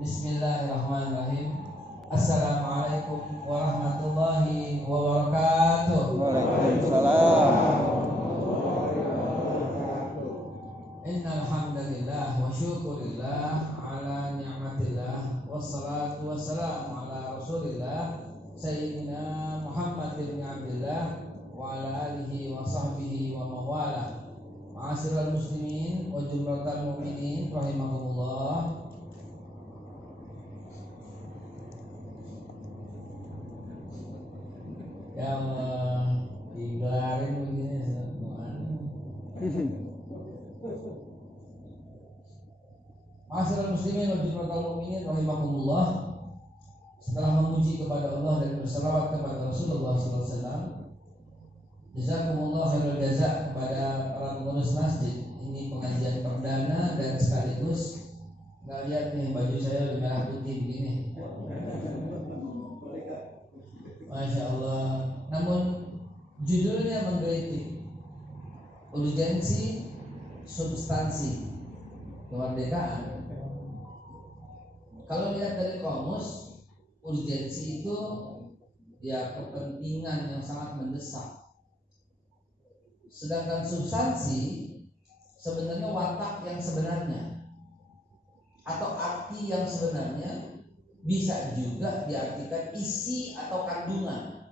Bismillahirrahmanirrahim. Assalamualaikum warahmatullahi wabarakatuh. Waalaikumsalam. Innal hamdalillah wa syukurillah ala ni'matillah wassalatu wassalamu ala rasulillah sayyidina Muhammad bin Abdullah wa ala alihi wa sahbihi wa mawalah. Ma'asyiral muslimin wa jumlatal mu'minin rahimahumullah. Ya Allah, digelarin begini Ma'asyiral muslimin wa jumlatal mu'minin rahimahumullah. Setelah memuji kepada Allah dan berselawat kepada Rasulullah SAW, jazakumullah khairul jaza kepada para pengurus masjid. Ini pengajian perdana dan sekaligus nggak lihat nih baju saya merah putih begini. Masya Allah. Namun judulnya menggelitik, urgensi substansi kemerdekaan. Kalau lihat dari kamus, urgensi itu ya kepentingan yang sangat mendesak. Sedangkan substansi sebenarnya watak yang sebenarnya atau arti yang sebenarnya, bisa juga diartikan isi atau kandungan.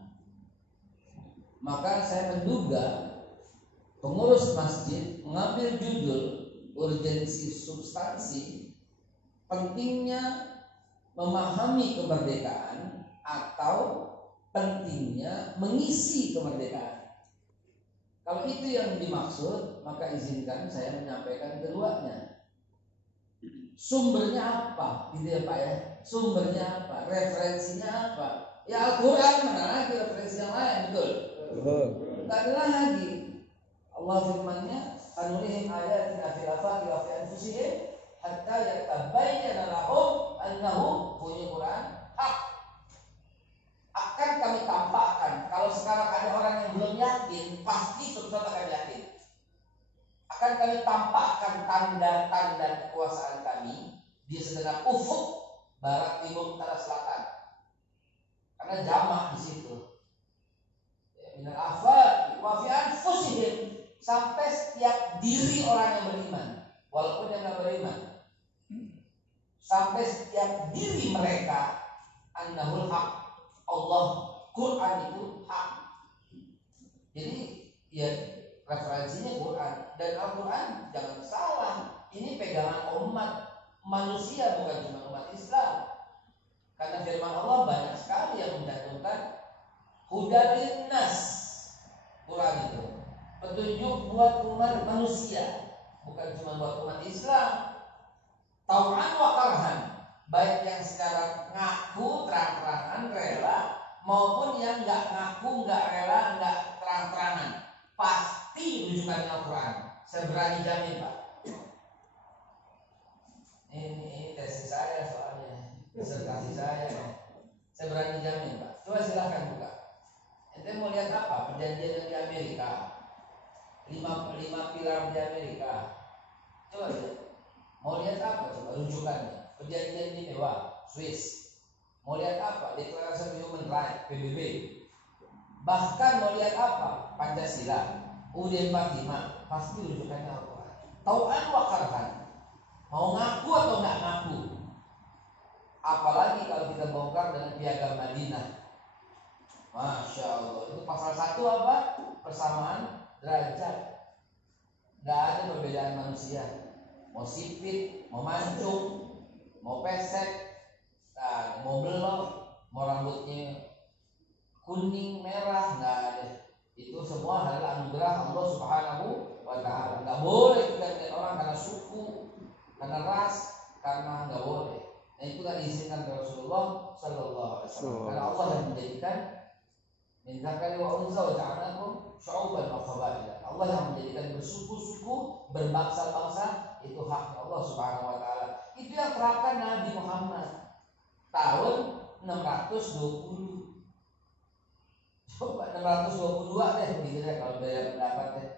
Maka saya menduga pengurus masjid mengambil judul urgensi substansi, pentingnya memahami kemerdekaan atau pentingnya mengisi kemerdekaan. Kalau itu yang dimaksud, maka izinkan saya menyampaikan keduanya. Sumbernya apa? Gitu ya Pak ya. Sumbernya apa? Referensinya apa? Ya Al-Quran, mana lagi referensi yang lain, betul? Tak ada lagi. Allah firman-Nya, "Sanurihim ayatina fil afaqi wa fi anfusihim hatta yatabayyana lahum annahu Quran haq." Akan kami tampakkan. Kalau sekarang ada orang yang belum yakin, pasti suatu akan yakin. Akan kami tampakkan tanda-tanda kekuasaan kami di segenap ufuk barat, timur, utara, selatan. Karena jamak di situ. Minal afaq wa fi anfusihim, sampai setiap diri orang yang beriman, walaupun yang tidak beriman, sampai setiap diri mereka annahul haq, Allah, Quran itu hak. Jadi ya referensinya Quran, dan Al-Quran jangan salah, ini pegangan umat manusia, bukan cuma umat Islam. Karena firman Allah banyak sekali yang mencantumkan hudan linnas, Quran itu petunjuk buat umat manusia, bukan cuma buat umat Islam. Tau'an wa karhan, baik yang sekarang ngaku terang-terangan rela maupun yang nggak ngaku, nggak rela, nggak terang-terangan, pasti rujukannya Al-Quran. Saya berani jamin Pak. Ini tesis saya soalnya, disertasi saya. Saya berani jamin Pak. Coba silahkan buka. Ente mau lihat apa? Perjanjian yang di Amerika, 5 pilar di Amerika. Coba lihat. Mau lihat apa? Coba rujukannya. Perjanjian di Jenewa, Swiss. Mau lihat apa? Declaration of Human Rights, PBB. Bahkan mau lihat apa? Pancasila, UUD 45, pasti rujukannya Al-Quran. Tau'an wa karhan, mau ngaku atau nggak ngaku. Apalagi kalau kita bongkar dengan Piagam Madinah. Masya Allah, itu pasal 1 apa? Persamaan derajat. Nggak ada perbedaan manusia. Mau sipit, mau mancung, mau pesek, mau belok, mau rambutnya kuning, merah, nggak ada. Itu semua adalah anugerah Allah Subhanahu wa Ta'ala. Nggak boleh kita lihat orang karena suku, karena ras, karena nggak boleh. Nah itu kan diizinkan oleh Rasulullah Sallallahu Alaihi Wasallam. Karena Allah yang menjadikan mintakan wa unza wa ja'alakum syu'uban wa qabaila. Allah yang menjadikan bersuku-suku, berbangsa-bangsa, itu haknya Allah Subhanahu wa Ta'ala. Itu yang terapkan Nabi Muhammad tahun 620. Coba 622 deh begitu deh kalau beda pendapat deh.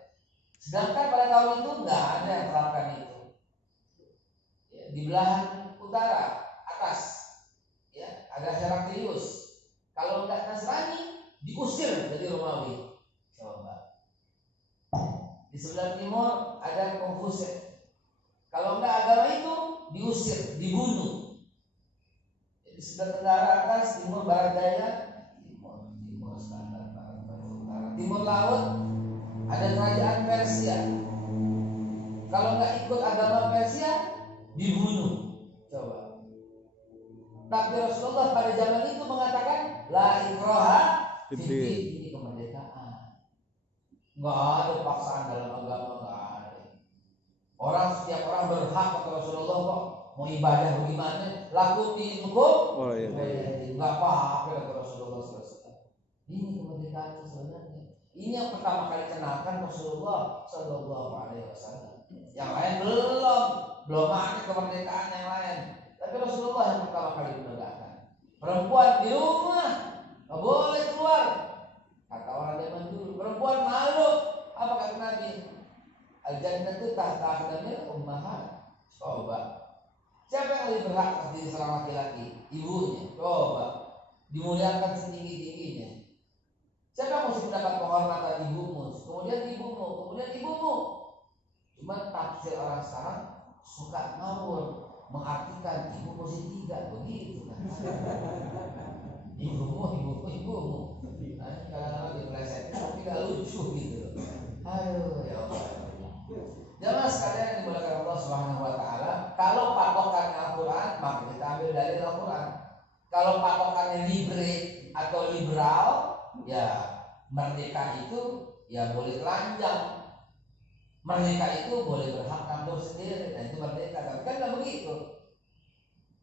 Sedangkan pada tahun itu nggak ada yang terapkan itu. Ya, di belahan utara atas, ya, ada Heraklius. Kalau enggak Nasrani, diusir dari Romawi. Coba. Di sebelah timur ada Konfusius. Kalau enggak agama itu, diusir, dibunuh. Di sebelah tenggara atas, timur, barat, daya, timur, selatan, barat, utara, timur laut ada kerajaan Persia. Kalau nggak ikut agama Persia, dibunuh. Coba. Tapi Rasulullah pada zaman itu mengatakan la ikraha fiddin, ini kemerdekaan. Nggak ada paksaan dalam agama, nggak ada. Setiap orang berhak kata Rasulullah kok. Mau ibadah bagaimana? Laku di hukum. Oh iya. Enggak apa-apa kata Rasulullah SAW. Ini kemerdekaan sebenarnya. Ini yang pertama kali kenalkan Rasulullah SAW. Yang lain belum ada kemerdekaan yang lain. Tapi Rasulullah yang pertama kali menegakkan. Perempuan di rumah nggak boleh keluar. Kata orang zaman dulu, perempuan malu. Apa kata Nabi? Al-jannatu tahta aqdamil ummahat. Coba. Siapa yang lebih berhak atas diri seorang laki-laki? Ibunya. Coba. Dimuliakan setinggi-tingginya. Siapa yang mesti mendapat penghormatan? Ibumu. Kemudian ibumu. Cuma tafsir orang sekarang suka ngawur, mengartikan ibu mesti 3 begitu kan? Ibumu. Nah, kadang-kadang dipeleset, tapi gak lucu gitu. Aduh ya Allah. Jamaah sekalian yang dimuliakan Allah Subhanahu wa taala, kalau patokan Al-Qur'an, maka kita ambil dari Al-Qur'an. Kalau patokannya libre atau liberal, ya merdeka itu ya boleh telanjang. Merdeka itu boleh berhak ngatur sendiri, dan itu merdeka. Tapi kan nggak begitu.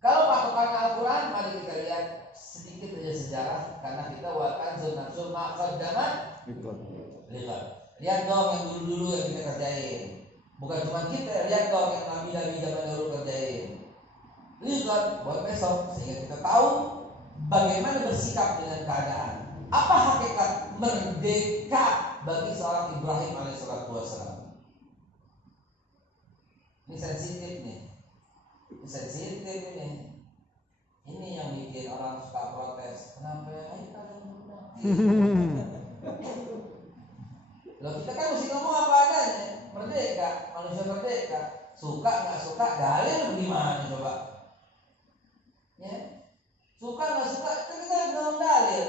Kalau patokan Al-Quran, mari kita lihat sedikit saja sejarah, karena kita wakan sunnatul maqaddamat. Lihat dong yang dulu-dulu yang kita kerjain. Bukan cuma kita, lihat dong yang nabi-nabi zaman dulu kerjain. Lihat buat besok sehingga kita tahu bagaimana bersikap dengan keadaan. Apa hakikat merdeka bagi seorang Ibrahim alaihissalam? Ini sensitif nih. Ini yang bikin orang suka protes. Kenapa ya kalian muda? Loh, kita kan mesti ngomong apa adanya. Merdeka, manusia merdeka. Suka nggak suka, dalil gimana coba? Ya, suka nggak suka, kita harus ngomong dalil.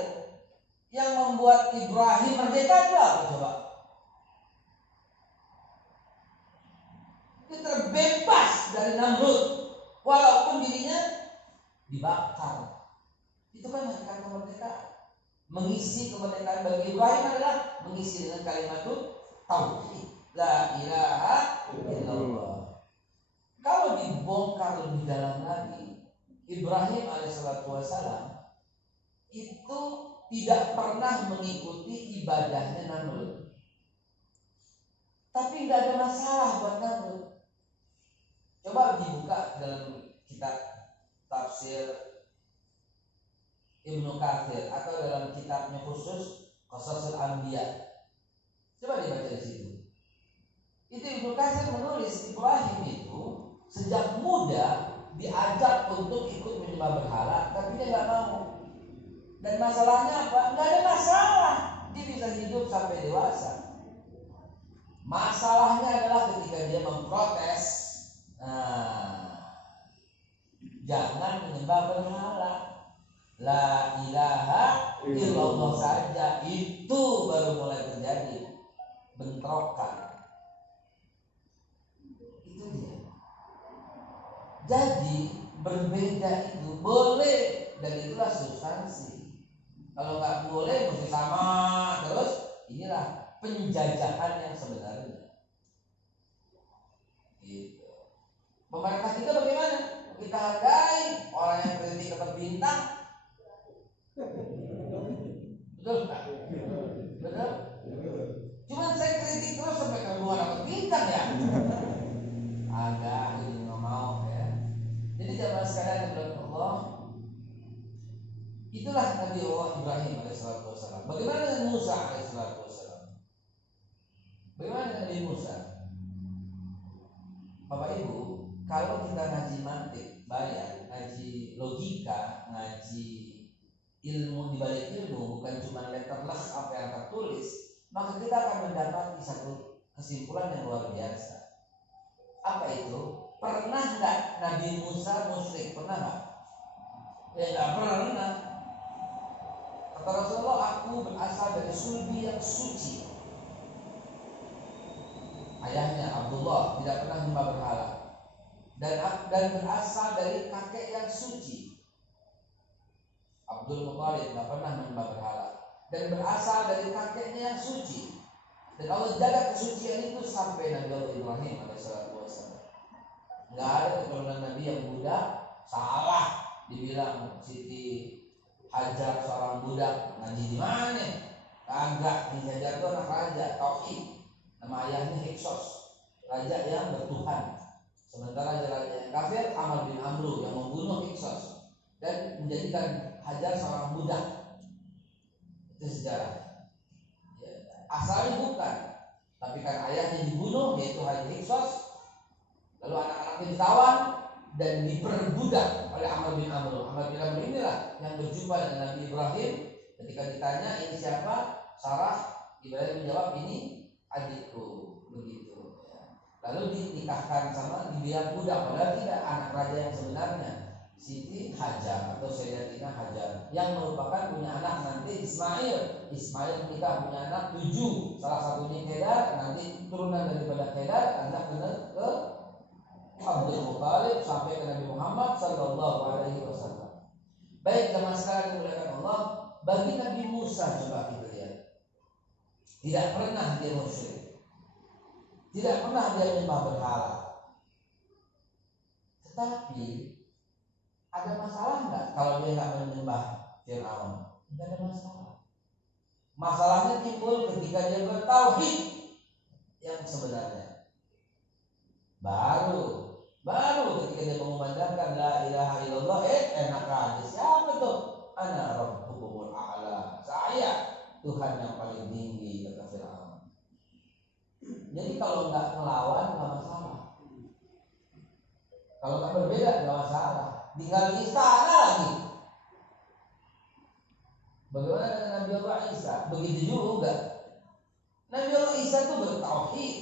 Yang membuat Ibrahim merdeka itu apa coba? Dia terbebas dari Namrud, walaupun dirinya dibakar. Itu kan hakikat kemerdekaan. Mengisi kemerdekaan bagi Ibrahim adalah mengisi dengan kalimat tauhid, la ilaha illallah. Kalau dibongkar lebih dalam lagi, Ibrahim alaihissalam itu tidak pernah mengikuti ibadahnya Namrud. Tapi tidak ada masalah buat Namrud. Coba dibuka dalam kitab tafsir Ibnu Katsir atau dalam kitabnya khusus Qasasul Anbiya. Coba dibaca di situ. Itu Ibnu Katsir menulis Ibrahim itu sejak muda diajak untuk ikut menyembah berhala, tapi dia nggak mau. Dan masalahnya apa? Nggak ada masalah. Dia bisa hidup sampai dewasa. Masalahnya adalah ketika dia memprotes, jangan menyembah berhala. La ilaha illallah saja, itu baru mulai terjadi bentrokan. Itu dia. Jadi berbeda itu boleh, dan itulah substansi. Kalau nggak boleh mesti sama terus, inilah penjajahan yang sebenarnya. Gitu. Pemerintah kita bagaimana? Kita hargai orang yang kritik dapat bintang. Betul nggak? Betul. Cuman saya kritik terus sampai keluar dapat bintang ya. Agak ini nggak mau ya. Jadi jamaah sekalian yang Allah, itulah Nabi Allah Ibrahim alaihissalam. Bagaimana dengan Musa alaihissalam? Bagaimana dengan Nabi Musa? Bapak Ibu, Kalau kita ngaji mantik, bayan, ngaji logika, ngaji ilmu di balik ilmu, bukan cuma letterless apa yang tertulis, maka kita akan mendapati satu kesimpulan yang luar biasa. Apa itu? Pernah nggak Nabi Musa musyrik? Pernah nggak? Ya nggak pernah. Kata Rasulullah, aku berasal dari sulbi yang suci. Ayahnya Abdullah tidak pernah menyembah berhala, dan berasal dari kakek yang suci. Abdul Muthalib tidak pernah menyembah berhala, dan berasal dari kakeknya yang suci. Dan Allah jaga kesucian itu sampai Nabi Allah Ibrahim alaihissalam. Nggak ada keturunan Nabi yang budak. Salah dibilang Siti Hajar seorang budak. Ngaji di mana? Kagak. Siti Hajar itu anak raja tauhid. Nama ayahnya Hiksos, raja yang bertuhan. Sementara raja yang kafir Amr bin Amru yang membunuh Hiksos dan menjadikan Hajar seorang budak. Itu sejarah. Asalnya bukan, tapi kan ayahnya dibunuh, yaitu Hajar Hiksos. Lalu anak-anaknya ditawan dan diperbudak oleh Amr bin Amru. Amr bin Amru inilah yang berjumpa dengan Nabi Ibrahim. Ketika ditanya ini siapa, Sarah, Ibrahim menjawab ini adikku, begitu. Lalu dinikahkan sama dibilang budak, padahal tidak, anak raja yang sebenarnya Siti Hajar atau Sayyidatina Hajar yang merupakan punya anak nanti Ismail. Ismail menikah punya anak 7, salah satunya Kedar, nanti turunan daripada Kedar anak ke Abdul Muthalib sampai ke Nabi Muhammad sallallahu alaihi wasallam. Baik jemaah sekalian dimuliakan Allah, bagi Nabi Musa coba kita lihat. Tidak pernah dia musyrik. Tidak pernah dia menyembah berhala. Tetapi ada masalah enggak kalau dia enggak menyembah Fir'aun? Enggak ada masalah. Masalahnya timbul ketika dia bertauhid yang sebenarnya. Baru ketika dia mengumandangkan la ilaha illallah, enak aja. Siapa tuh? Ana rabbukumul a'la. Saya Tuhan yang paling tinggi, kata Fir'aun. Jadi kalau nggak melawan nggak masalah. Kalau nggak berbeda nggak masalah. Tinggal di istana lagi. Bagaimana dengan Nabi Allah Isa? Begitu juga. Nabi Allah Isa itu bertauhid.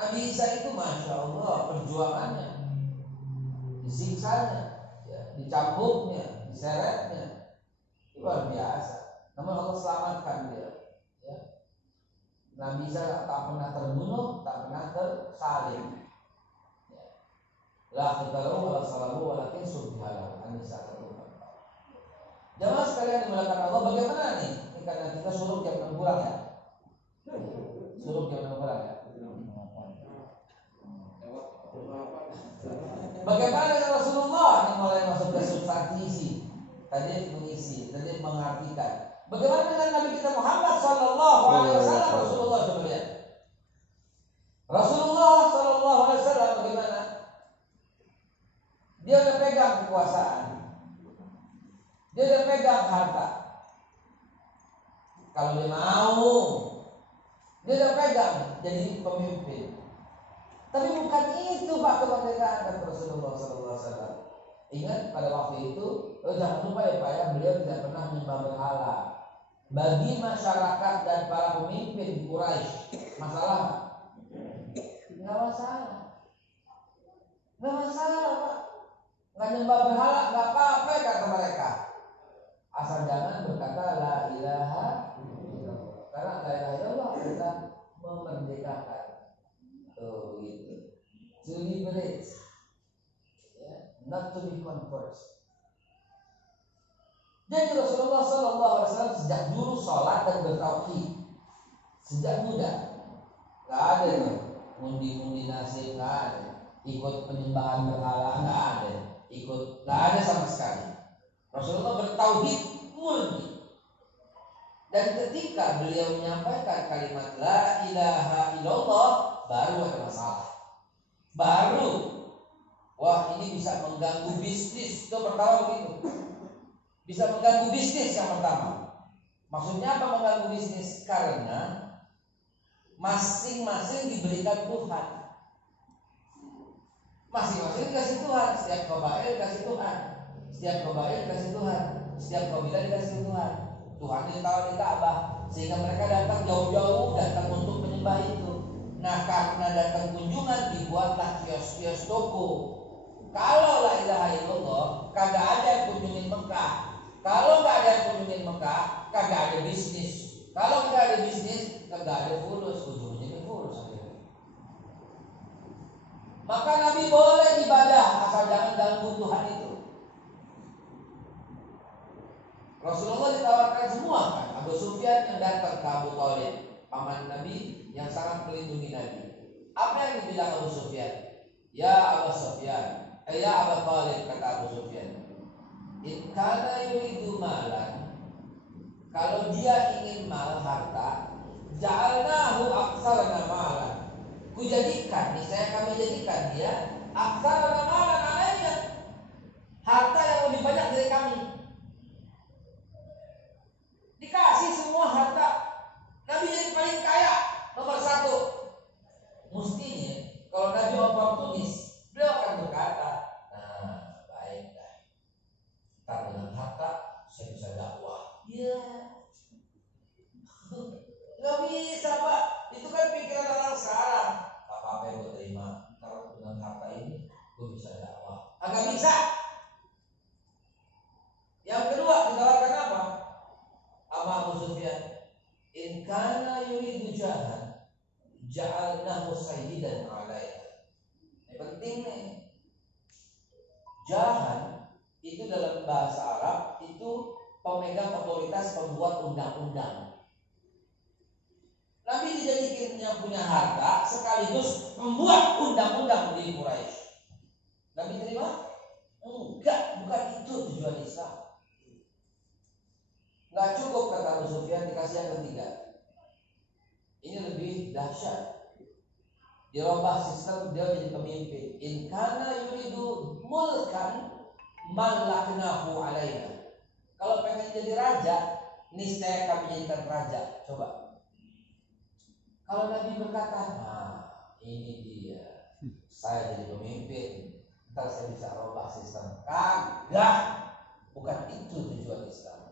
Nabi Isa itu masya Allah perjuangannya, disiksanya, dicambuknya, diseretnya, luar biasa. Namun Allah selamatkan dia. Ya. Nabi Isa tak pernah terbunuh, tak pernah tersalib. Ya. La qatalu wa la salabu walakin subhanallah. An-Nisa 1. Jamaah sekalian dimuliakan Allah, bagaimana nih? Ini karena kita suruh jam 6 pulang ya. Suruh jam 6 pulang ya. Bagaimana dengan Rasulullah? Ini mulai masuk ke substansi. Tadi mengisi, tadi mengartikan. Bagaimana dengan Nabi kita Muhammad sallallahu alaihi wasallam? Rasulullah coba lihat. Rasulullah sallallahu alaihi wasallam bagaimana? Dia udah pegang kekuasaan. Dia udah pegang harta. Kalau dia mau, dia udah pegang jadi pemimpin. Tapi bukan itu Pak kemerdekaan kata Rasulullah sallallahu alaihi wasallam. Ingat pada waktu itu, jangan lupa ya Pak ya, beliau tidak pernah menyembah berhala. Bagi masyarakat dan para pemimpin Quraisy, masalah nggak masalah. Nggak masalah Pak. Nggak nyembah berhala nggak apa-apa kata mereka. Asal jangan berkata la ilaha illallah. Karena la ilaha illallah adalah memerdekakan. Oh begitu. To liberate. Not to be converted. Jadi Rasulullah SAW sejak dulu sholat dan bertauhid, sejak muda, nggak ada tuh mundi nasib, nggak ada, ikut penyembahan berhala, nggak ada, nggak ada sama sekali. Rasulullah bertauhid murni. Dan ketika beliau menyampaikan kalimat la ilaha illallah, baru ada masalah. Baru wah ini bisa mengganggu bisnis. Itu pertama begitu. Bisa mengganggu bisnis yang pertama. Maksudnya apa mengganggu bisnis? Karena masing-masing diberikan Tuhan. Masing-masing dikasih Tuhan, setiap kabail dikasih Tuhan, setiap kabail dikasih Tuhan, setiap kabilah dikasih Tuhan. Tuhan ditaruh di Ka'bah sehingga mereka datang jauh-jauh datang untuk menyembah itu. Nah, karena datang kunjungan dibuatlah kios-kios toko. Kalau la ilaha illallah kagak ada yang kunjungin Mekah. Kalau nggak ada yang kunjungin Mekah, kagak ada bisnis. Kalau nggak ada bisnis, kagak ada fulus, ujung-ujungnya fulus. Maka Nabi boleh ibadah asal jangan ganggu Tuhan itu. Rasulullah ditawarkan semua kan. Abu Sufyan yang datang ke Abu Thalib, paman Nabi yang sangat melindungi Nabi. Apa yang dibilang Abu Sufyan? Ya Abu Sufyan, ya Abu Thalib, kata Abu Sufyan, in kana yuridu malan, kalau dia ingin mal harta, ja'alnahu aktsarana malan. Kujadikan, niscaya kami jadikan dia aktsarana malan alaina, harta yang lebih banyak dari kami. Dikasih semua harta, Nabi jadi paling kaya, nomor 1. Mestinya kalau Nabi oportunis, beliau akan berkata, nah baik, ntar dengan harta saya bisa dakwah. Iya, nggak bisa Pak, itu kan pikiran orang sekarang. Apa yang gue terima, ntar dengan harta ini gue bisa dakwah. Agak bisa. Yang kedua ditawarkan apa? Sama Abu Sufyan, in kana yuridu jahan, ja'alnahu sayyidan alaiha. Ini penting nih. Jahan itu dalam bahasa Arab itu pemegang otoritas pembuat undang-undang. Nabi dijadikannya punya harta sekaligus membuat undang-undang di Quraisy. Nabi terima? Enggak, bukan itu tujuan Islam. Nggak cukup kata Abu Sufyan, dikasih yang ketiga. Ini lebih dahsyat. Dirubah sistem, dia jadi pemimpin. In kana yuridu mulkan malaknahu alaina. Kalau pengen jadi raja, niscaya kami jadikan raja. Coba. Kalau Nabi berkata, nah ini dia, saya jadi pemimpin, ntar saya bisa rubah sistem. Kagak, bukan itu tujuan Islam.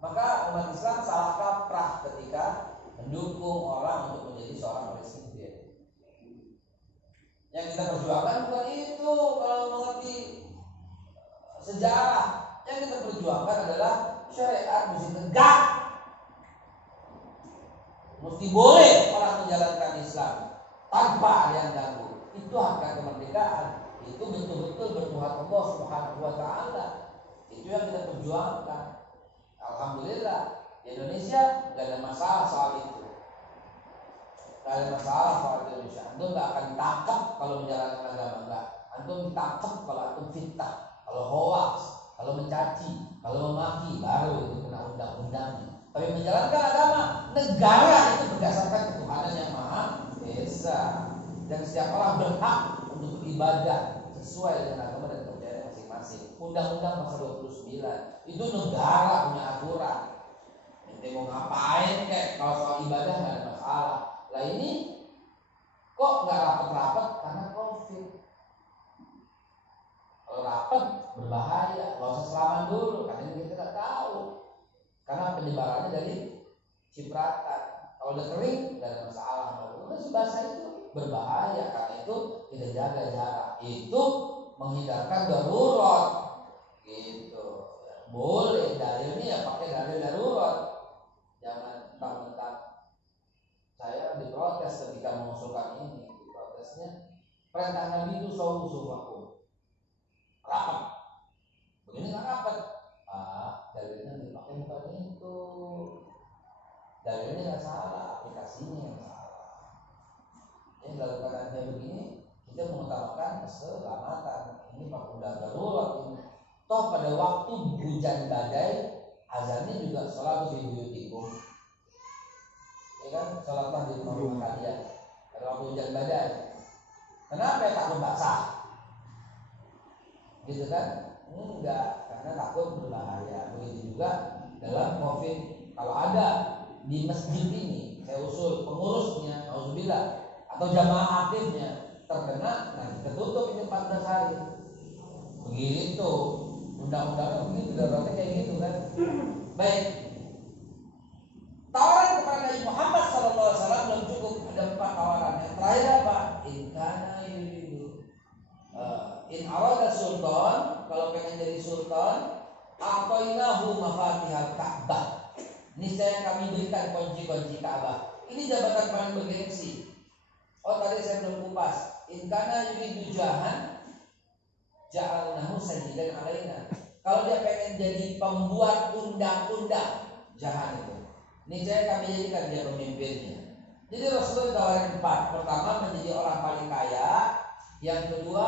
Maka umat Islam salah kaprah ketika mendukung orang untuk menjadi seorang presiden. Yang kita perjuangkan bukan itu. Kalau mengerti sejarah, yang kita perjuangkan adalah syariat mesti tegak, mesti boleh orang menjalankan Islam tanpa ada yang ganggu. Itu harkat kemerdekaan. Itu betul-betul bertuhan Allah Subhanahu wa Ta'ala. Itu yang kita perjuangkan. Alhamdulillah di Indonesia nggak ada masalah soal itu, nggak ada masalah soal Indonesia. Antum nggak akan ditangkap kalau menjalankan agama, nggak. Antum ditangkap kalau antum fitnah, kalau hoax, kalau mencaci, kalau memaki, baru itu kena undang-undangnya. Tapi menjalankan agama negara itu berdasarkan ketuhanan yang Maha Esa, dan setiap orang berhak untuk beribadah sesuai dengan agama dan kepercayaan masing-masing. Undang-undang pasal 29 itu negara punya aturan. Ente mau ngapain kek, kalau soal ibadah nggak ada masalah. Lah ini kok nggak rapet-rapet karena COVID. Kalau rapet berbahaya, nggak usah selaman dulu, karena kita nggak tahu. Karena penyebarannya dari cipratan. Kalau udah kering nggak ada masalah. Kalau masih basah itu berbahaya, karena itu tidak jaga jarak. Itu menghindarkan darurat. Gitu. Boleh dalilnya ya pakai dalil darurat. Jangan mentang-mentang saya diprotes ketika mengusulkan ini. Protesnya perintah Nabi itu suwaku rapat. Begini nggak rapat. Dalilnya dipakai bukan itu. Dalilnya nggak salah, aplikasinya yang salah. Ini dalam keadaan kayak begini kita mengutamakan keselamatan. Ini udah darurat ini. Toh pada waktu hujan badai, azannya juga sholat di buyutikum. Ya kan, sholatlah di rumah kalian. Pada waktu hujan badai. Kenapa ya takut basah? Gitu kan? Enggak, karena takut berbahaya. Begitu juga dalam COVID. Kalau ada di masjid ini, saya usul pengurusnya, auzubillah, atau jamaah aktifnya terkena, nah kita tutup 14 hari. Begitu. Undang-undangnya begitu, daruratnya kayak gitu kan. Baik. Tawaran kepada Nabi Muhammad SAW belum cukup, ada 4 tawaran. Yang terakhir apa? In kana yuridu in arada sultan, kalau pengen jadi sultan, aqainahu mafatihal Ka'bah. Niscaya kami berikan kunci-kunci Ka'bah. Ini jabatan paling bergengsi. Oh, tadi saya belum kupas. In kana yuridu jahan ja'alnahu sajidan alaina. Kalau dia pengen jadi pembuat undang-undang, jahan itu, niscaya kami jadikan dia pemimpinnya. Jadi Rasulullah tawarin 4. Pertama, menjadi orang paling kaya. Yang kedua,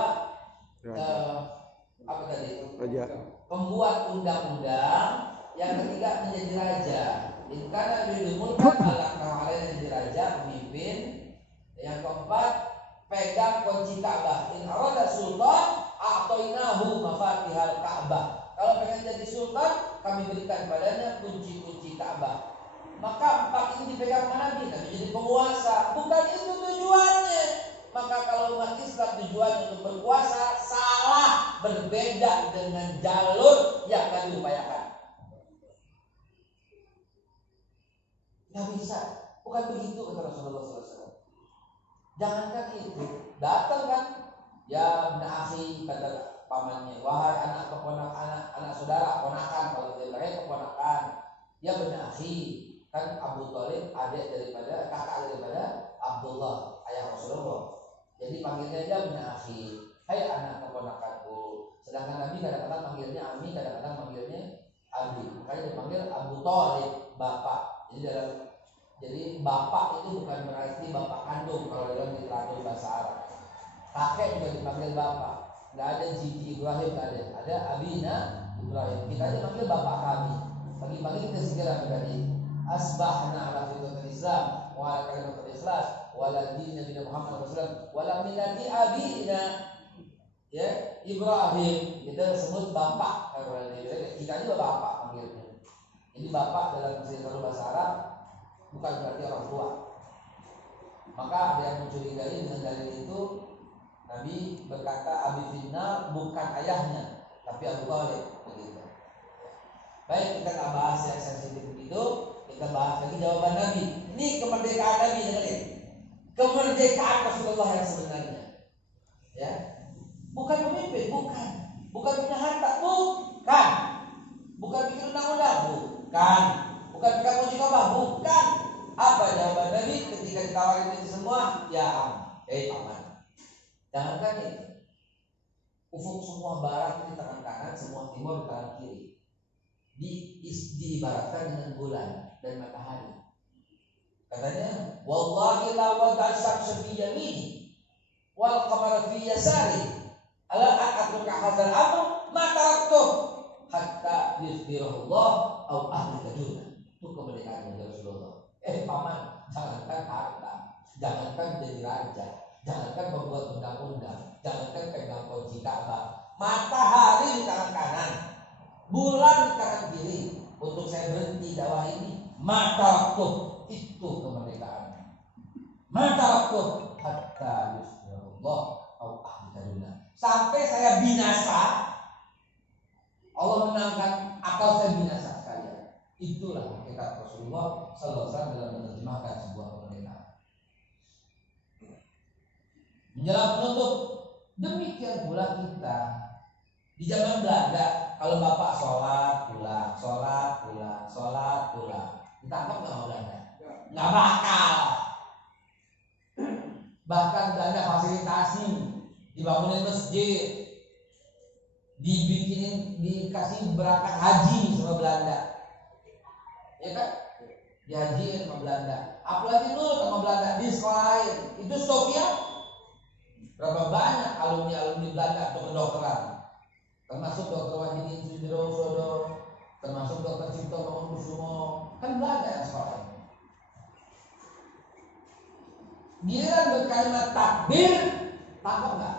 apa tadi? Raja. Pembuat undang-undang. Yang ketiga, menjadi raja. In kana yuridu mulkan alaqnahu alaina, menjadi raja, pemimpin. Yang keempat, pegang kunci Ka'bah. In arada sultan a'tainahu mafatihal Ka'bah. Kalau pengen jadi sultan, kami berikan padanya kunci-kunci Ka'bah. Maka 4 ini dipegang Nabi, Nabi jadi penguasa. Bukan itu tujuannya. Maka kalau umat Islam tujuannya untuk berkuasa, salah, berbeda dengan jalur yang Nabi upayakan. Nggak bisa. Bukan begitu kata Rasulullah SAW. Jangankan itu, datang kan, ya akhi, kata pamannya, wahai anak keponakan, anak saudara, ponakan, kalau dia lahir keponakan, ya akhi, kan Abu Thalib adik daripada, kakak daripada Abdullah, ayah Rasulullah. Jadi panggilnya dia akhi, hai anak keponakanku. Sedangkan Nabi kadang-kadang panggilnya Ami, kadang-kadang panggilnya Abi. Makanya dipanggil Abu Thalib, bapak. Jadi bapak itu bukan berarti bapak kandung kalau dalam literatur bahasa Arab. Kakek juga dipanggil bapak. Nggak ada Jiji Ibrahim, nggak ada. Ada Abina Ibrahim. Kita aja panggil bapak kami. Pagi-pagi kita segera tadi. Asbahna ala fitratil Islam wa ala kalimatul ikhlas wa ala din Nabi Muhammad SAW wa ala millati abina, ya, Ibrahim. Kita sebut bapak. Kita juga bapak panggilnya. Jadi bapak dalam literatur bahasa Arab bukan berarti orang tua. Maka ada yang mencurigai dengan dalil itu. Nabi berkata Abi Finna bukan ayahnya, tapi Abu Thalib, begitu. Baik, kita nggak bahas yang sensitif itu. Kita bahas lagi jawaban Nabi. Ini kemerdekaan Nabi, dengerin. Kemerdekaan Rasulullah yang sebenarnya, ya, bukan pemimpin, bukan punya harta, bukan bikin undang-undang, bukan pegang kunci Ka'bah, bukan. Apa jawaban Nabi ketika ditawarin itu semua? Ya aman. Jangankan itu, ufuk semua barat di tangan kanan, semua timur di tangan kiri. Diibaratkan dengan bulan dan matahari. Katanya, wallahi la wada'a syamsa fi yamini wal qamara fi yasari ala a'atruka hadzal amr ma taraktuh hatta yusbirahu Allah aw ahli kaduna. Itu kemerdekaan dari Rasulullah. Paman, jangankan harta, jangankan jadi raja, jangankan membuat undang-undang, jangankan pegang kunci Ka'bah, matahari di tangan kanan, bulan di tangan kiri. Untuk saya berhenti dakwah ini, mata waktu itu kemerdekaan. Mata waktu hatta yusbirullah au ahli kaduna. Sampai saya binasa, Allah menangkan atau saya binasa sekalian. Itulah hakikat Rasulullah sallallahu alaihi wasallam dalam menerjemahkan sebuah kemerdekaan. Menjelang penutup, demikian pula kita di zaman Belanda. Kalau bapak sholat pulang, ditangkap nggak sama Belanda? Nggak bakal. Bahkan Belanda fasilitasi, dibangunin masjid, dikasih berangkat haji sama Belanda, ya kan? Dihajiin sama Belanda. Apalagi nurut sama Belanda di sekolah lain. Itu Sofia. Berapa banyak alumni Belanda untuk kedokteran, termasuk Dr. Wahidin Sudirosodo, termasuk Dr. Cipto Mangunkusumo, kan Belanda yang sekolah. Giliran berkalimat takbir, tangkap nggak?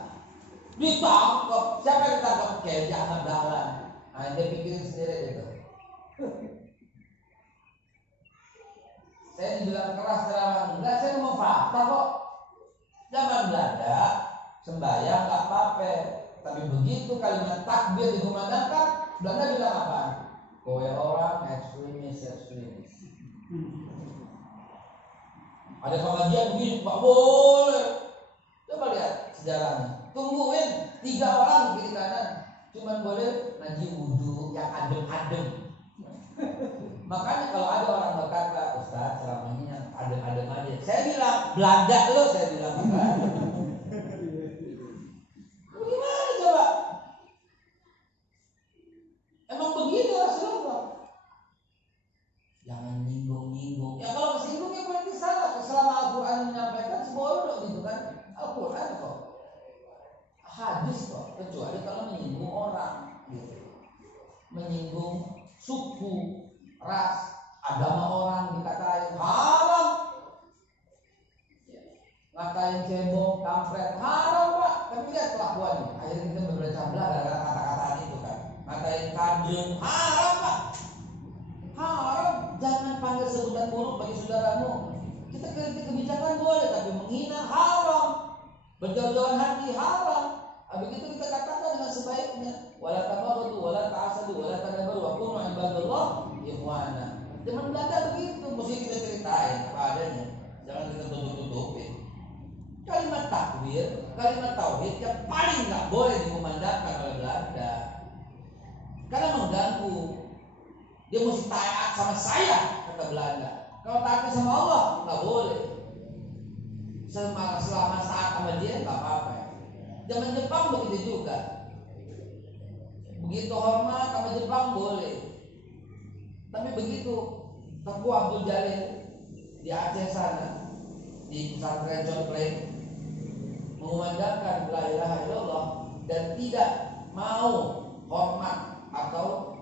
Ditangkap. Siapa yang ditangkap? Kayak Ahmad Dahlan. Nah, dia pikirin sendiri gitu. Saya dibilang keras ceramah, enggak, saya mau fakta kok. Zaman Belanda sembahyang nggak apa-apa. Tapi begitu kalimat takbir dikumandangkan, Belanda bilang apa? Kowe orang ekstremis. Ada pengajian begini, Pak boleh. Coba lihat sejarahnya. Tungguin 3 orang di kiri kanan, cuman boleh ngaji wudhu yang adem-adem. Makanya kalau ada orang berkata, Ustaz ceramahnya yang adem-adem aja, saya bilang Belanda lo, saya bilang kan. Gimana coba? Emang begitu Rasulullah. Jangan nyinggung-nyinggung. Ya kalau kesinggung ya berarti salah. Selama Al-Quran menyampaikan sebodoh gitu kan. Al-Quran kok, hadis kok, kecuali kalau menyinggung orang gitu. Menyinggung suku, ras, agama orang dikatain haram. Ngatain cebong, kampret, haram Pak. Tapi lihat kelakuannya. Akhirnya kita berpecah belah gara-gara kata-kataan itu kan. Ngatain kadrun, haram Pak. Haram. Jangan panggil sebutan buruk bagi saudaramu. Kita kritik kebijakan boleh, tapi menghina haram. Berjauh-jauhan hati haram. Begitu kita katakan dengan sebaiknya. Wala tabaghadu, wala ta'asadu, wala tadabaru, wa kunu ibadallah ikhwana. Zaman Belanda begitu, mesti kita ceritain apa adanya. Jangan kita tutup-tutupin. Kalimat takbir, kalimat tauhid yang paling nggak boleh dikumandangkan oleh Belanda. Karena mengganggu. Dia mesti taat sama saya, kata Belanda. Kalau taat sama Allah nggak boleh. Selama saat sama dia nggak apa-apa. Zaman Jepang begitu juga. Begitu hormat sama Jepang boleh. Tapi begitu Tengku Abdul Jalil di Aceh sana, di pesantren John Plain, mengumandangkan la ilaha illallah dan tidak mau hormat atau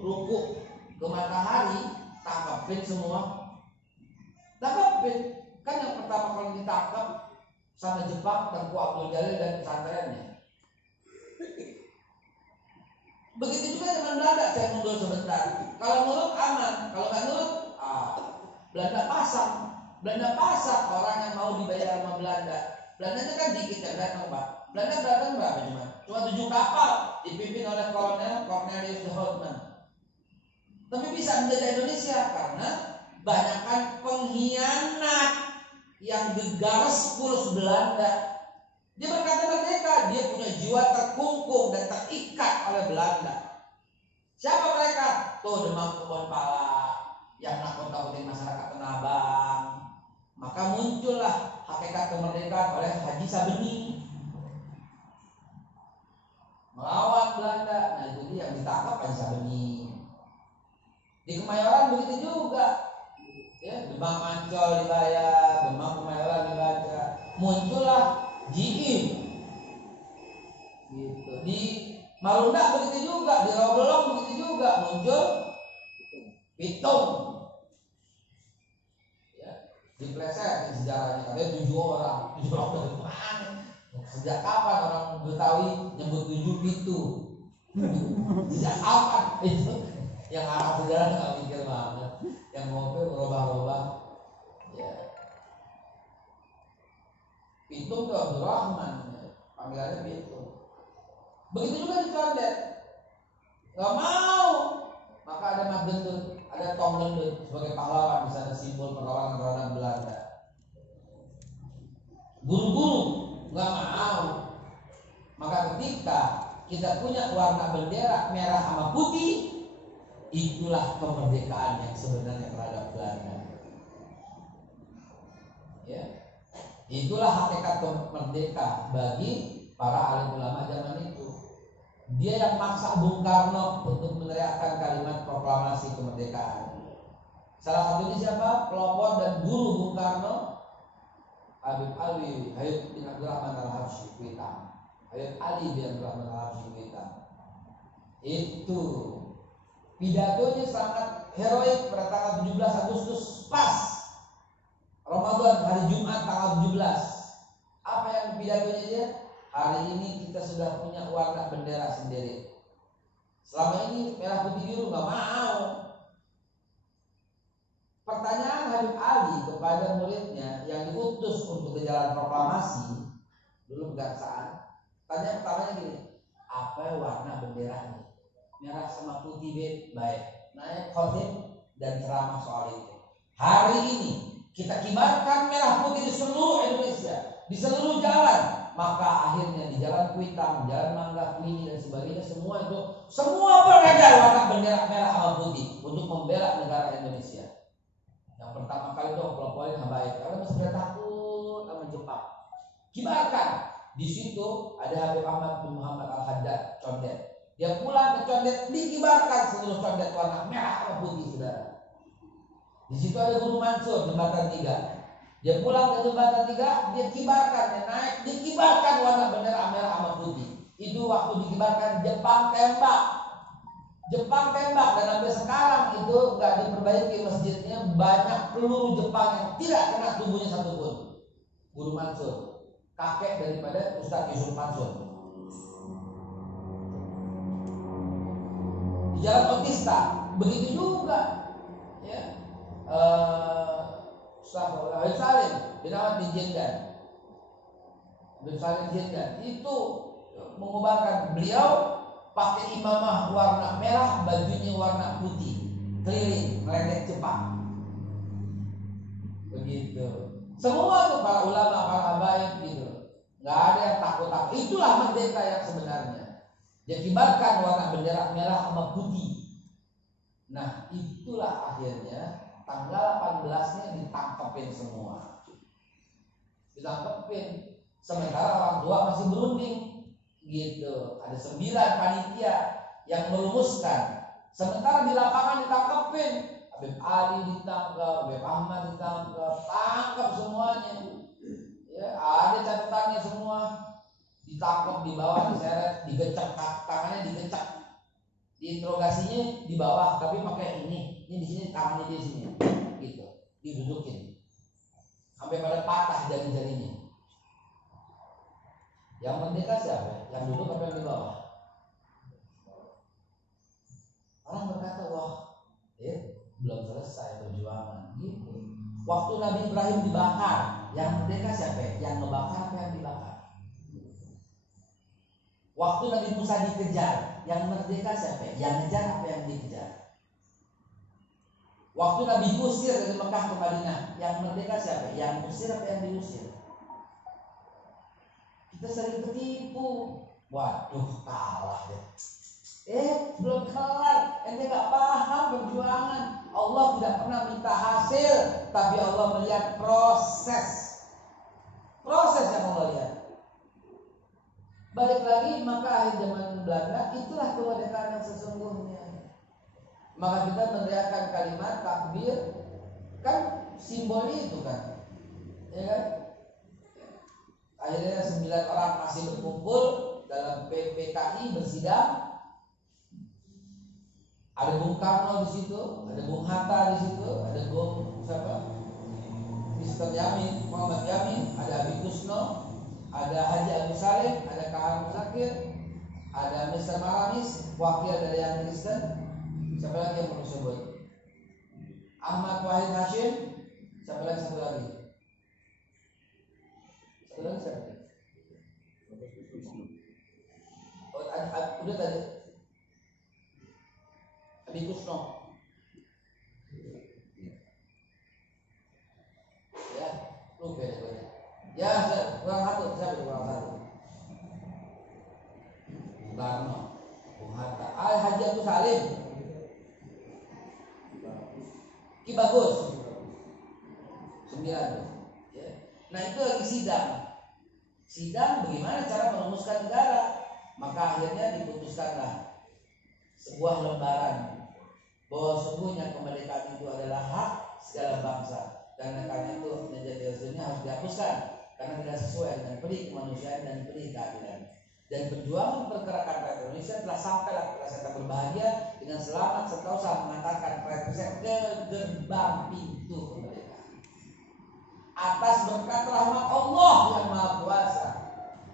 rukuk ke matahari, tangkapin semua. Tangkapin. Kan yang pertama kali ditangkap sama Jepang Tengku Abdul Jalil dan pesantrennya. Begitu juga dengan Belanda. Saya mundur sebentar. Kalau nurut aman, kalau nggak nurut, Belanda pasang orang yang mau dibayar sama Belanda. Belandanya kan dikit yang datang Pak. Belanda datang berapa cuma 7 kapal dipimpin oleh Kolonel Cornelius de Houtman. Tapi bisa menjajah Indonesia karena banyakkan pengkhianat yang digaris kurus Belanda. Dia berkata merdeka, dia punya jiwa terkungkung dan terikat oleh Belanda. Siapa mereka? Tuh Demang Kebon Pala yang nakut-nakutin masyarakat Tanah Abang. Maka muncullah hakikat kemerdekaan oleh Haji Sabeni melawan Belanda. Nah itu dia yang ditangkap Haji Sabeni. Di Kemayoran begitu juga. Ya, Demang Ancol dibayar, Demang Kemayoran dibaca. Muncullah JIM gitu. Di Marunda begitu juga, di Rawabelong begitu juga muncul Pitung. Ya, dipleset sejarahnya katanya 7 orang dari mana? Sejak kapan orang Betawi nyebut 7 pitu? Sejak kapan itu? Yang arah sejarah nggak mikir banget. Yang ngobrol berubah-ubah. Ya. Pitung ke Abdul Rahman, panggilannya Pitung. Begitu juga di Condet, nggak mau. Maka ada Mat Gendut, ada Tom Gendut sebagai pahlawan, di sana simbol perlawanan terhadap Belanda. Guru-guru nggak mau. Maka ketika kita punya warna bendera merah sama putih, itulah kemerdekaan yang sebenarnya terhadap Belanda. Ya. Itulah hakikat merdeka bagi para alim ulama zaman itu. Dia yang maksa Bung Karno untuk meneriakkan kalimat proklamasi kemerdekaan. Salah satunya siapa? Pelopor dan guru Bung Karno, Habib Ali Hayat bin Abdul Rahman Al-Habsyi Kuitang. Habib Ali bin Abdul Rahman Al-Habsyi Kuitang. Itu pidatonya sangat heroik pada tanggal 17 Agustus pas Ramadan, hari Jumat tanggal 17. Apa yang pidatonya dia? Hari ini kita sudah punya warna bendera sendiri. Selama ini merah putih biru nggak mau. Pertanyaan Habib Ali kepada muridnya yang diutus untuk ke jalan proklamasi, dulu kebangsaan. Tanya pertamanya gini, apa warna benderanya? Merah sama putih, baik. Naik khotib dan ceramah soal itu. Hari ini kita kibarkan merah putih di seluruh Indonesia, di seluruh jalan. Maka akhirnya di Jalan Kuitang, Jalan Mangga, Kuini dan sebagainya, semua itu semua beredar warna bendera merah sama putih untuk membela negara Indonesia. Yang pertama kali itu pelopori Habaib karena masih pada takut sama Jepang. Kibarkan. Di situ ada Habib Ahmad bin Muhammad Al-Haddad Condet. Dia pulang ke Condet, dikibarkan seluruh Condet warna merah sama putih, saudara. Di situ ada Guru Mansur, jembatan 3. Dia pulang ke jembatan 3, dia kibarkan, dia naik, dikibarkan warna bendera merah sama putih. Itu waktu dikibarkan Jepang tembak. Jepang tembak dan sampai sekarang itu nggak diperbaiki masjidnya, banyak peluru Jepang yang tidak kena tubuhnya satupun. Guru Mansur, kakek daripada Ustadz Yusuf Mansur. Di Jalan Otista begitu juga, ya. Habib Salim bin Ahmad bin Jendan, Habib Salim Jendan itu mengobarkan, beliau pakai imamah warna merah, bajunya warna putih, keliling ngeledek Jepang. Begitu. Semua tuh para ulama, para habaib gitu. Nggak ada yang takut-takut. Itulah merdeka yang sebenarnya. Dia kibarkan warna bendera merah sama putih. Nah, itulah akhirnya tanggal 18-nya ditangkepin semua. Ditangkepin. Sementara orang tua masih berunding. Gitu. Ada 9 panitia yang merumuskan. Sementara di lapangan ditangkepin. Habib Ali ditangkap, Habib Ahmad ditangkap, tangkap semuanya. Ya, ada catatannya semua. Ditangkap, di bawah, diseret, digecek, tangannya digecek. Diinterogasinya di bawah, tapi pakai ini di sini, tangannya di sini, gitu, didudukin, sampai pada patah jari-jarinya. Yang merdeka siapa? Yang duduk apa yang di bawah? Orang berkata, wah, belum selesai perjuangan, gitu. Waktu Nabi Ibrahim dibakar, yang merdeka siapa? Yang ngebakar apa yang dibakar? Waktu Nabi Musa dikejar, yang merdeka siapa? Yang ngejar apa yang dikejar? Waktu Nabi diusir dari Mekah ke Madinah, yang merdeka siapa? Yang usir apa yang diusir? Kita sering ketipu. Waduh, kalah deh. Belum kelar. Ente gak paham perjuangan. Allah tidak pernah minta hasil, tapi Allah melihat proses. Proses yang Allah lihat. Balik lagi, maka akhir zaman Belanda itulah kemerdekaan yang sesungguhnya. Maka kita meneriakkan kalimat takbir, kan simbolnya itu kan, ya kan? Akhirnya 9 orang masih berkumpul dalam PPKI bersidang. Ada Bung Karno di situ, ada Bung Hatta di situ, ada Bung siapa? Mr. Yamin, Muhammad Yamin, ada Habib Kusno, ada Haji Abdul Salim, ada Kak Musakir, ada Mr. Maramis, wakil dari yang Kristen. Siapa lagi yang perlu sebut? Ahmad Wahid Hashim. Siapa lagi? Satu lagi siapa? Udah tadi Habib Kusno. Ya, lupa deh. Ya, kurang satu, siapa kurang satu? Bung Karno, Bung Hatta, Haji Abdul Salim, Ki Bagus, 9. Ya. Nah itu lagi sidang. Sidang bagaimana cara merumuskan negara. Maka akhirnya diputuskanlah sebuah lembaran bahwa sungguhnya kemerdekaan itu adalah hak segala bangsa. Karena itu menjadi hasilnya harus dihapuskan karena tidak sesuai dengan peri kemanusiaan dan peri keadilan. Dan perjuangan pergerakan rakyat Indonesia telah sampailah kepada serta berbahagia dengan selamat sentosa mengantarkan rakyat Indonesia ke gerbang pintu kemerdekaan. Atas berkat rahmat Allah yang Maha Kuasa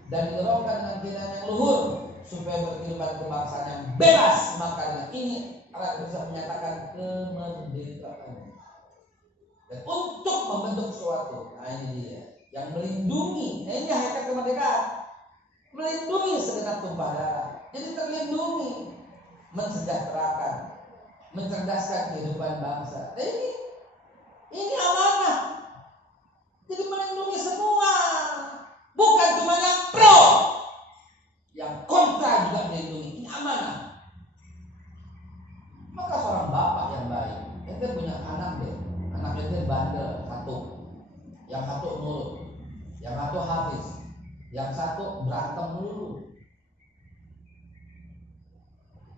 dan didorongkan dengan keinginan yang luhur supaya berkehidupan kebangsaan yang bebas, maka ini rakyat Indonesia menyatakan kemerdekaan. Dan untuk membentuk suatu, nah ini dia. yang melindungi. Nah, ini hakikat kemerdekaan, melindungi segenap tumpah darah. Jadi terlindungi, mensejahterakan, mencerdaskan kehidupan bangsa. Nah, ini amanah. Jadi melindungi semua, bukan cuma yang pro, yang kontra juga melindungi. Ini amanah. Maka seorang bapak yang baik, ente punya anak deh, anak ente bandel satu, yang satu nurut, yang satu habis, yang satu berantem dulu.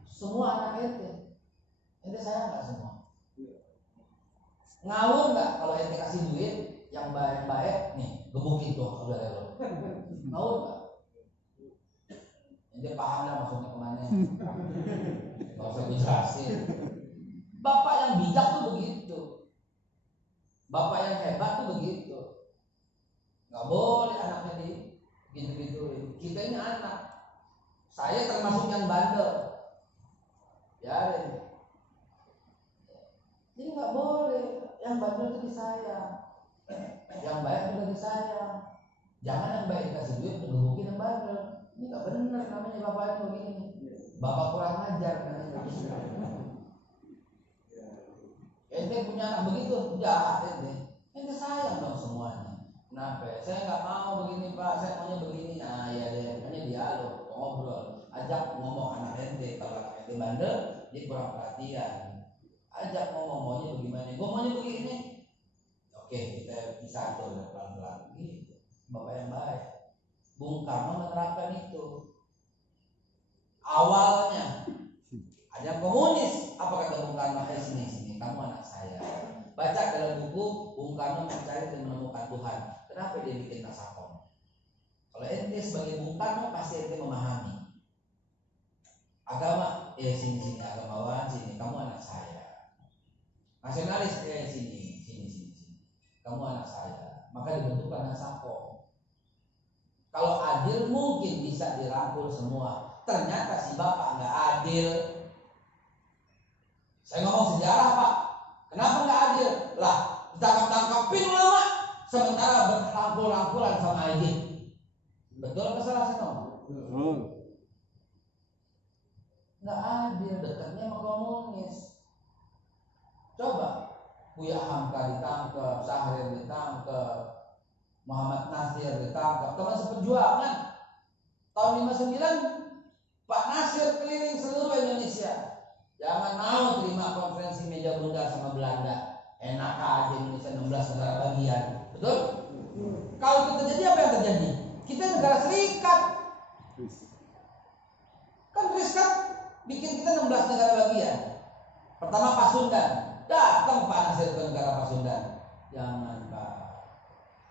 Semua anak ente sayang nggak semua? Ngawur nggak kalau ente kasih duit yang baik-baik nih, gebukin tuh saudara lo. Ngawur nggak? Ente paham lah maksudnya kemana? Gak usah gue jelasin. Bapak yang bijak tuh begitu. Bapak yang hebat tuh begitu. Gak boleh anaknya di gitu-gituin. Kita ini anak. Saya termasuk yang bandel. Ya, jadi gak boleh. Yang bandel itu disayang, yang baik juga disayang. Jangan yang baik dikasih duit ngegebukin yang bandel. Ini gak benar namanya bapaknya begini. Bapak kurang ajar namanya. Ente punya anak begitu, jahat ente sayang dong semuanya. Kenapa? Saya nggak mau begini Pak, saya maunya begini. Nah ya deh, makanya dialog, ngobrol, ajak ngomong anak ente. Kalau anak ente bandel, dia kurang perhatian. Ajak ngomong maunya bagaimana? Gue maunya begini. Oke, kita bisa atur pelan-pelan. Gitu. Bapak yang baik. Bung Karno menerapkan itu. Awalnya ada yang komunis. Apa kata Bung Karno? Sini, kamu anak saya. Baca dalam buku, Bung Karno mencari dan menemukan Tuhan. Kenapa dia bikin Nasakom? Kalau ente sebagai Bung Karno pasti ente memahami agama. Sini agamawan, sini kamu anak saya. Nasionalis, sini kamu anak saya. Maka dibentukkan Nasakom. Kalau adil mungkin bisa dirangkul semua. Ternyata si bapak nggak adil. Saya ngomong sejarah Pak. Kenapa nggak adil? Lah, ditangkap-tangkapin ulama, sementara berangkul-angkulan sama Aidit. Betul apa salah saya ngomong? Nggak adil, dekatnya sama komunis. Coba, Buya Hamka ditangkap, Syahrir ditangkap, Muhammad Nasir ditangkap, teman seperjuangan. Tahun 59 Pak Nasir keliling seluruh Indonesia. Jangan mau terima konferensi meja bundar sama Belanda. Enak aja Indonesia 16 negara bagian. Betul? Kalau itu terjadi apa yang terjadi? Kita negara serikat. Kan serikat bikin kita 16 negara bagian. Pertama Pasundan. Datang Pak Nasir ke negara Pasundan. Jangan Pak.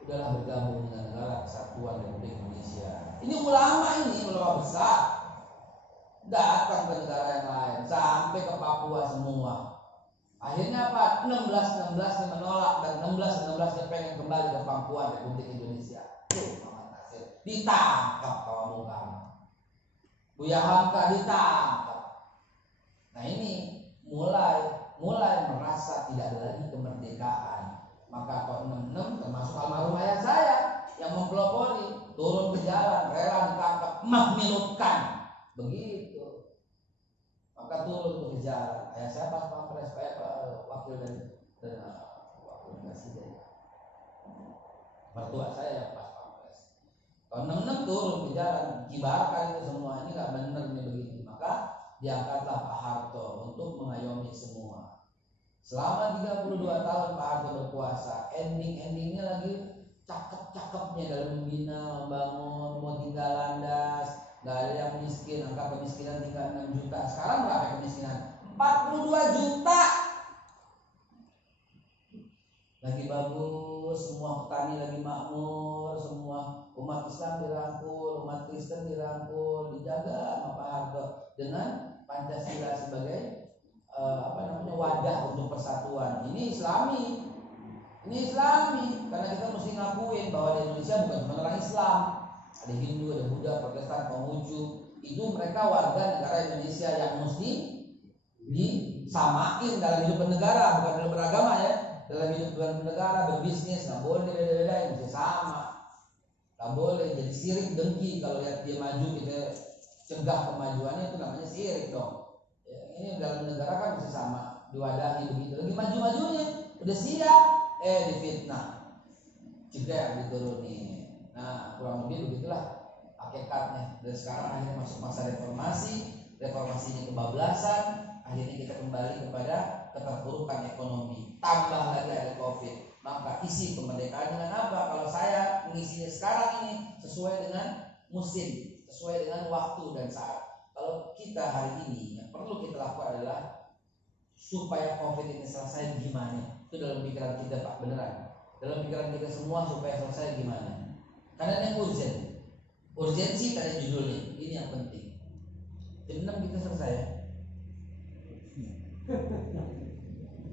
Udahlah bergabung dengan negara Kesatuan Republik Indonesia. Ini ulama besar. Datang ke negara yang lain sampai ke Papua semua. Akhirnya apa? 16 menolak dan 16 dia pengen kembali ke Papua Republik Indonesia. Muhammad Nasir ditangkap sama Bung Karno. Buya Hamka ditangkap. Nah ini mulai merasa tidak ada lagi kemerdekaan. Maka tahun 66 termasuk almarhum ayah saya yang mempelopori turun ke jalan, rela ditangkap, mahmilutkan. Begitu. Maka turun ke jalan. Ayah saya pas pampres wakil dari wakil presiden. Mertua saya pas pampres. Tahun 66 turun ke jalan, kibarkan itu semua. Ini nggak benar nih begini. Maka diangkatlah Pak Harto untuk mengayomi semua. Selama 32 tahun Pak Harto berkuasa, endingnya lagi cakep-cakepnya dalam membina, membangun, mau tinggal landas. Gak ada yang miskin, angka kemiskinan tinggal 6 juta. Sekarang berapa kemiskinan? 42 juta. Lagi bagus, semua petani lagi makmur, semua umat Islam dirangkul, umat Kristen dirangkul, dijaga sama Pak Harto dengan Pancasila sebagai wadah untuk persatuan. Ini Islami, karena kita mesti ngakuin bahwa di Indonesia bukan cuma orang Islam. Ada Hindu, ada Buddha, Protestan, Konghucu. Itu mereka warga negara Indonesia yang mesti disamain dalam hidup bernegara, bukan dalam beragama ya. Dalam hidup bernegara, berbisnis, nggak boleh beda-beda, mesti sama. Gak boleh jadi sirik dengki. Kalau lihat dia maju kita cegah kemajuannya, itu namanya sirik dong. Ya, ini dalam negara kan bisa sama, diwadahi begitu. Lagi maju-majunya udah siap, difitnah, juga diturunin. Nah, kurang lebih begitulah hakikatnya. Dan sekarang akhirnya masuk masa reformasi ini kebablasan, akhirnya kita kembali kepada keterpurukan ekonomi. Tambah lagi ada COVID. Maka isi kemerdekaan dengan apa? Kalau saya mengisinya sekarang ini sesuai dengan musim, sesuai dengan waktu dan saat. Kalau kita hari ini yang perlu kita lakukan adalah supaya COVID ini selesai gimana? Itu dalam pikiran kita, Pak, beneran. Dalam pikiran kita semua supaya selesai gimana? Karena ini urgent. Urgensi tadi judulnya, ini yang penting. Jam 6 kita selesai.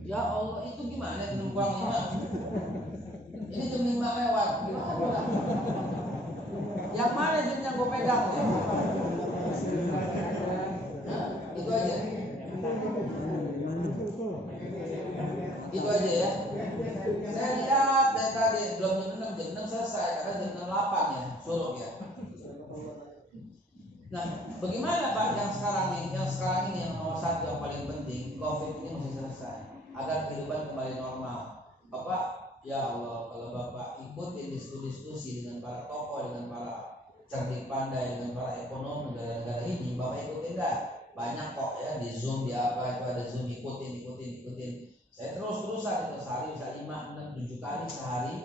Ya Allah, itu gimana jam kurang 5? Ini jam 5 lewat. Gimana? Yang mana jam yang gue pegang ya? Nah, itu aja. Itu aja ya. Saya lihat dari tadi belum jam 6, jam 6 selesai. Ada jam 8 ya, suruh ya. Nah, bagaimana Pak yang sekarang ini yang nomor 1 yang paling penting, COVID ini mesti selesai agar kehidupan kembali normal. Bapak, ya Allah, kalau Bapak ikutin diskusi dengan para tokoh, dengan para cerdik pandai, dengan para ekonom negara-negara ini, Bapak ikutin dah. Banyak kok ya di Zoom, di apa itu ada Zoom, ikutin. Saya terus-terusan itu sehari bisa 5, 6, 7 kali sehari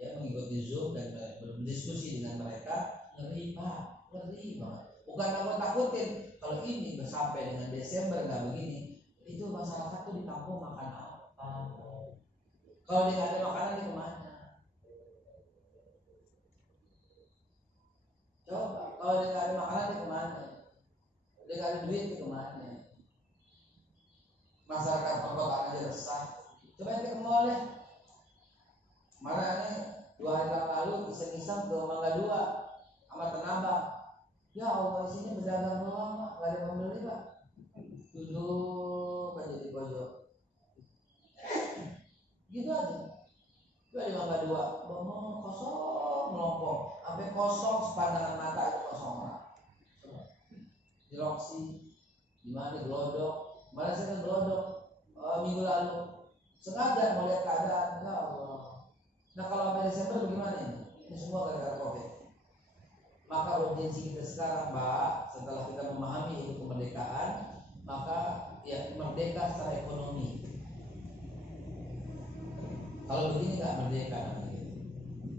ya mengikuti Zoom dan berdiskusi dengan mereka. Ngeri Pak, ngeri banget. Bukan aku takutin kalau ini sampai dengan Desember nggak begini, itu masyarakat tuh di kampung makan apa? Kalau dia nggak ada makanan dia kemana? Coba kalau dia nggak ada makanan dia kemana? Dia nggak ada duit dia kemana? Masyarakat perkotaan aja resah. Coba kita ke mall deh. Kemarin ini 2 hari lalu iseng-iseng ke Mangga 2 sama Tanabang. Ya Allah, isinya pedagang doang, Pak. Gak ada yang membeli, Pak. Duduk aja di pojok. Gitu aja. Itu di Mangga 2. Ngomong kosong, melompong. Sampai kosong sepandangan mata itu kosong, Pak. Di Roxy, di mana di Glodok. Kemarin saya ke Glodok minggu lalu. Sengaja mau lihat keadaan. Ya Allah. Nah kalau sampai Desember bagaimana ini? Ini semua gara-gara COVID. Maka urgensi kita sekarang, Pak, setelah kita memahami itu kemerdekaan, maka ya merdeka secara ekonomi. Kalau begini nggak merdeka.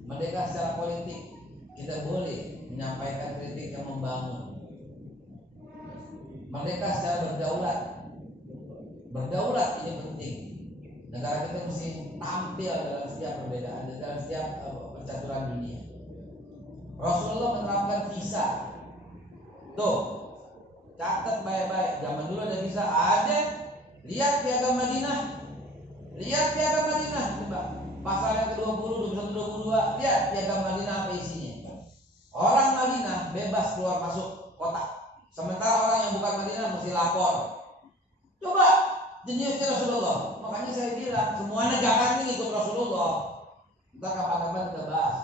Merdeka secara politik, kita boleh menyampaikan kritik yang membangun. Merdeka secara berdaulat ini penting. Negara kita mesti tampil dalam setiap perbedaan, dalam setiap percaturan dunia. Rasulullah menerapkan visa. Tuh, catat baik-baik. Zaman dulu ada visa, ada. Lihat piagam Madinah. Coba. Pasal yang ke-20, 21, 22. Lihat piagam Madinah apa isinya. Orang Madinah bebas keluar masuk kota. Sementara orang yang bukan Madinah mesti lapor. Coba jeniusnya Rasulullah. Makanya saya bilang semua negara ini ikut Rasulullah. Ntar kapan-kapan kita bahas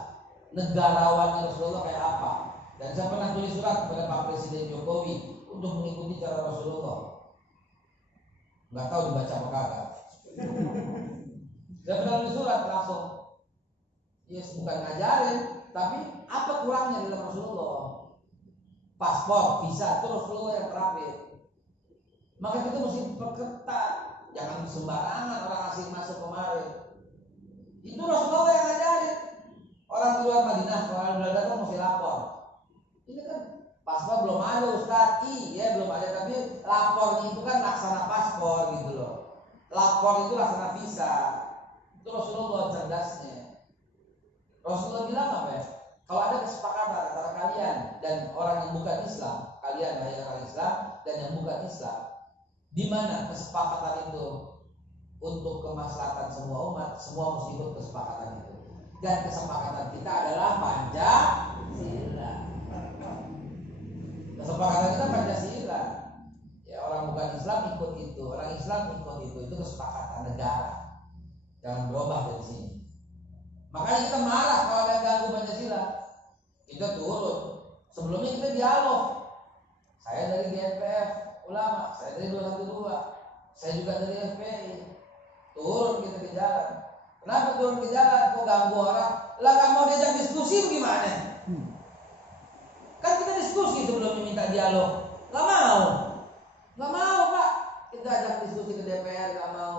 negarawan Rasulullah kayak apa. Dan saya pernah tulis surat kepada Pak Presiden Jokowi untuk mengikuti cara Rasulullah. Nggak tahu dibaca apa kagak. Saya pernah tulis surat langsung. Yes, bukan ngajarin, tapi apa kurangnya dalam Rasulullah? Paspor, visa, itu Rasulullah yang terapin. Maka kita mesti perketat. Jangan sembarangan orang asing masuk kemarin. Itu Rasulullah yang ngajarin. Orang keluar Madinah, orang udah datang mesti lapor. Ini kan paspor belum ada, Ustaz. Iya belum ada, tapi lapornya itu kan laksana paspor gitu loh. Lapor itu laksana visa. Itu Rasulullah cerdasnya. Rasulullah bilang apa ya? Kalau ada kesepakatan antara kalian dan orang yang bukan Islam, kalian orang Islam dan yang bukan Islam, di mana kesepakatan itu untuk kemaslahatan semua umat, semua mesti ikut kesepakatan itu. Dan kesepakatan kita adalah Pancasila. Kesepakatan kita Pancasila. Ya orang bukan Islam ikut itu, orang Islam ikut itu kesepakatan negara. Jangan berubah dari sini. Makanya kita marah kalau ada yang ganggu Pancasila. ulama, saya dari 212, saya juga dari FPI. Turun kita ke jalan. Kenapa turun ke jalan? Kok ganggu orang? Lah nggak mau diajak diskusi bagaimana? Kan kita diskusi sebelum minta dialog. Nggak mau Pak. Kita ajak diskusi ke DPR nggak mau,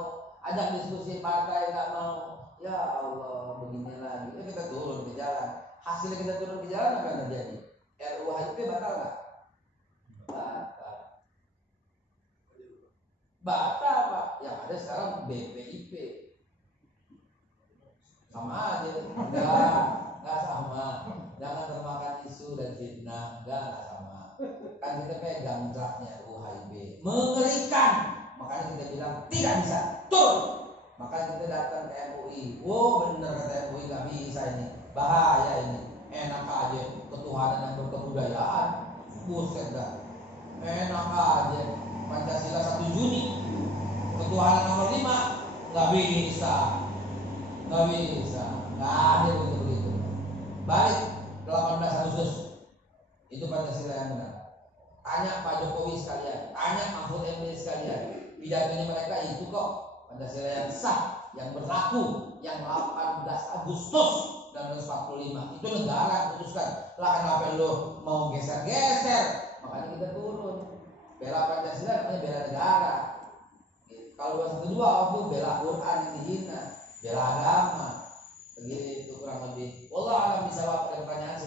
ajak diskusi partai nggak mau. Ya Allah, begini lagi. Ya kita turun ke jalan. Hasilnya kita turun ke jalan apa yang terjadi? RUU HIP batal nggak? Batal Pak. Yang ada sekarang BPIP. Sama aja. Enggak sama. Jangan termakan isu dan fitnah. Enggak sama. Kan kita pegang draftnya RUU HIP. Mengerikan. Makanya kita bilang tidak bisa. Turun. Makanya kita datang ke MUI. Oh benar kata MUI nggak bisa ini. Bahaya ini. Enak aja ketuhanan yang berkebudayaan. Buset dah. Enak aja. Pancasila 1 Juni. Ketuhanan nomor 5 nggak bisa. Nggak ada begitu. Balik 18 Agustus itu Pancasila yang benar. Tanya Pak Jokowi sekalian, tanya Mahfud MD sekalian, pidatonya mereka itu kok Pancasila yang sah, yang berlaku, yang 18 Agustus 1945 itu negara putuskan. Lah kenapa lo mau geser-geser? Makanya kita turun. Bela Pancasila namanya bela negara. Kalau 212 waktu bela Quran yang dihina, bela agama. Begitu kurang lebih. Wallah alam bisa, ada pertanyaan.